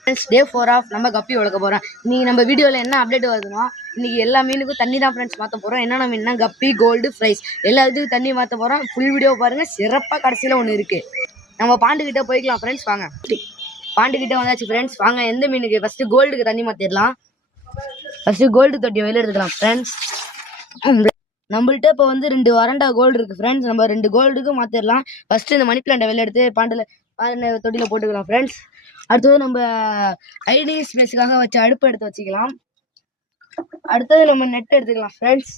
Friends day 4 of நம்ம கப்பி வளர்க்க போகிறோம். இன்றைக்கி நம்ம வீடியோவில் என்ன அப்டேட் வருதுன்னா, இன்றைக்கி எல்லா மீனுக்கும் தண்ணி தான் ஃப்ரெண்ட்ஸ் மாற்ற போகிறோம். என்னென்ன மீன்னா கப்பி, கோல்டு, ஃப்ரைஸ் எல்லா இதுக்கும் தண்ணி மாற்ற போகிறோம். ஃபுல் வீடியோ பாருங்கள். சிறப்பாக கடைசியில் ஒன்று இருக்குது. நம்ம பாண்டுக்கிட்ட போய்க்கலாம் ஃப்ரெண்ட்ஸ். வாங்க, பாண்டுக்கிட்ட வந்தாச்சு ஃப்ரெண்ட்ஸ். வாங்க, எந்த மீனுக்கு ஃபஸ்ட்டு கோல்டுக்கு தண்ணி மாற்றிடலாம். ஃபஸ்ட்டு கோல்டு தொட்டியை வெளியே எடுத்துக்கலாம் ஃப்ரெண்ட்ஸ். நம்மள்ட்ட இப்போ வந்து 2 வரண்டா கோல்டு இருக்குது ஃப்ரெண்ட்ஸ். நம்ம 2 கோல்டுக்கு மாற்றிடலாம். ஃபஸ்ட்டு இந்த மணி பிளான்ட்டை வெளியே எடுத்து தொட்டியில் போட்டுக்கலாம் ஃப்ரெண்ட்ஸ். அடுத்தது நம்ம ஐடி ஸ்பேஸுக்காக வச்ச அடுப்பு எடுத்து வச்சுக்கலாம். அடுத்தது நம்ம நெட் எடுத்துக்கலாம் ஃப்ரெண்ட்ஸ்.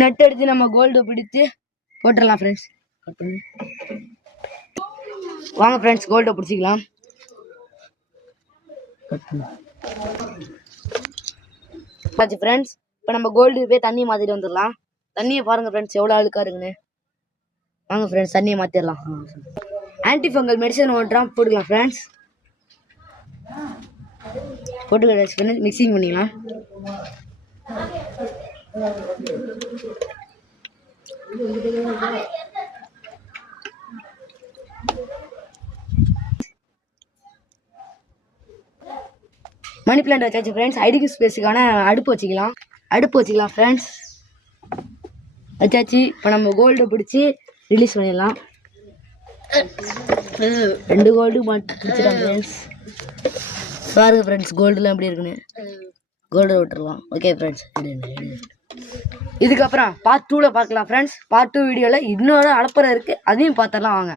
நெட் எடுத்து நம்ம கோல்டு பிடித்து போட்டுடலாம் ஃப்ரெண்ட்ஸ். வாங்க ஃப்ரெண்ட்ஸ், கோல்டை பிடிச்சிக்கலாம். ஃப்ரெண்ட்ஸ் இப்போ நம்ம கோல்டு போய் தண்ணி மாற்றிட்டு வந்துடலாம். தண்ணியை பாருங்கள் ஃப்ரெண்ட்ஸ் எவ்வளோ அழுக்காக இருக்குன்னு. வாங்க ஃப்ரெண்ட்ஸ், தண்ணியை மாற்றிடலாம். ஆன்டி ஃபங்கல் மெடிசன் 1 ட்ராப் போட்டுக்கலாம் ஃப்ரெண்ட்ஸ். போட்டுக்கலாம், மிக்சிங் பண்ணிக்கலாம். மணி பிளான்ட் வச்சாச்சு ஃப்ரெண்ட்ஸ். ஐடிக்கு ஸ்பேஸுக்கான அடுப்பு வச்சுக்கலாம் ஃப்ரெண்ட்ஸ். வச்சாச்சு. இப்போ நம்ம கோல்டை பிடிச்சி ரிலீஸ் பண்ணிடலாம். 2 கோல்டு பிடிச்சிடலாம் ஃப்ரெண்ட்ஸ். பாருங்க ஃப்ரெண்ட்ஸ், கோல்டுலாம் எப்படி இருக்குன்னு. கோல்டு விட்டுருலாம். ஓகே ஃப்ரெண்ட்ஸ், இதுக்கப்புறம் பார்ட் 2ல பார்க்கலாம் ஃப்ரெண்ட்ஸ். பார்ட் 2 வீடியோவில் இன்னொரு அலப்பறை இருக்குது, அதையும் பார்த்துடலாம். வாங்க.